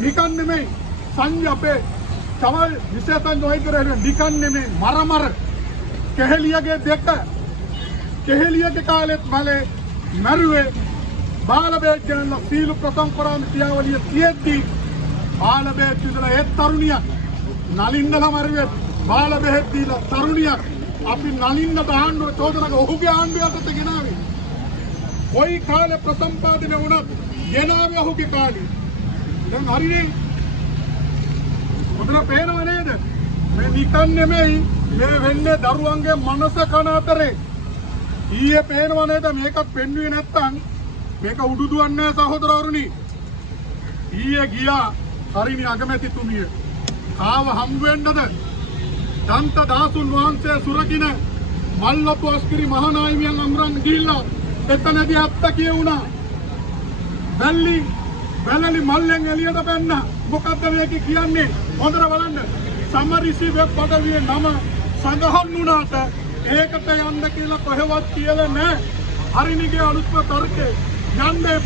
නිකන් නෙමෙයි සංජය අපේ තවල් විශේෂයෙන් නොයිතරේ නිකන් නෙමෙයි මර කෙහෙලියගේ දෙක කෙහෙලියගේ කාලෙත් මලේ මරුවේ බාලබේජ්ජන සීල ප්‍රසංකරණ ක්‍රියාවලිය තියෙද්දි බාලබේජ් ඉඳලා ඒ තරුණියක් නලින්නලා මරුවේ බාලබේජ් දීලා තරුණියක් අපි නලින්න දාන්න චෝදනක ඔහුගේ ආණ්ඩුවට ගෙනාවේ කොයි කාලේ ප්‍රසම්පාදනය වුණත් ගෙනාවේ ඔහුගේ කාලේ දැන් හරිනේ ඔතන පේනව නේද මේ නිකන් නෙමෙයි මේ වෙන්නේ දරුවන්ගේ මනස කන අතරේ ඊයේ පේනව නේද මේකත් පෙන්වුවේ නැත්තම් මේක උඩුදුවන්නේ සහෝදරවරුනි ඊයේ ගියා හරිනි අගමැතිතුමිය කාව හම් වෙන්නද දන්ත දාසුන් වහන්සේ සුරකින මල්ලොප්පු අස්කිරි මහානායකයන් අමරන් ගිහිල්ලා එතනදී අත්ත කියුණා වැල්ලි මල්ලෙන් එළියට පැන්න මොකද්ද මේක කියන්නේ හොඳට බලන්න සමරිසි වෙබ් පදවියේ නම සඳහන් වුණාට ඒකට යන්න කියලා කොහෙවත් කියලා නැහැ හරිනිගේ අලුත්ම තර්කේ යන්නේ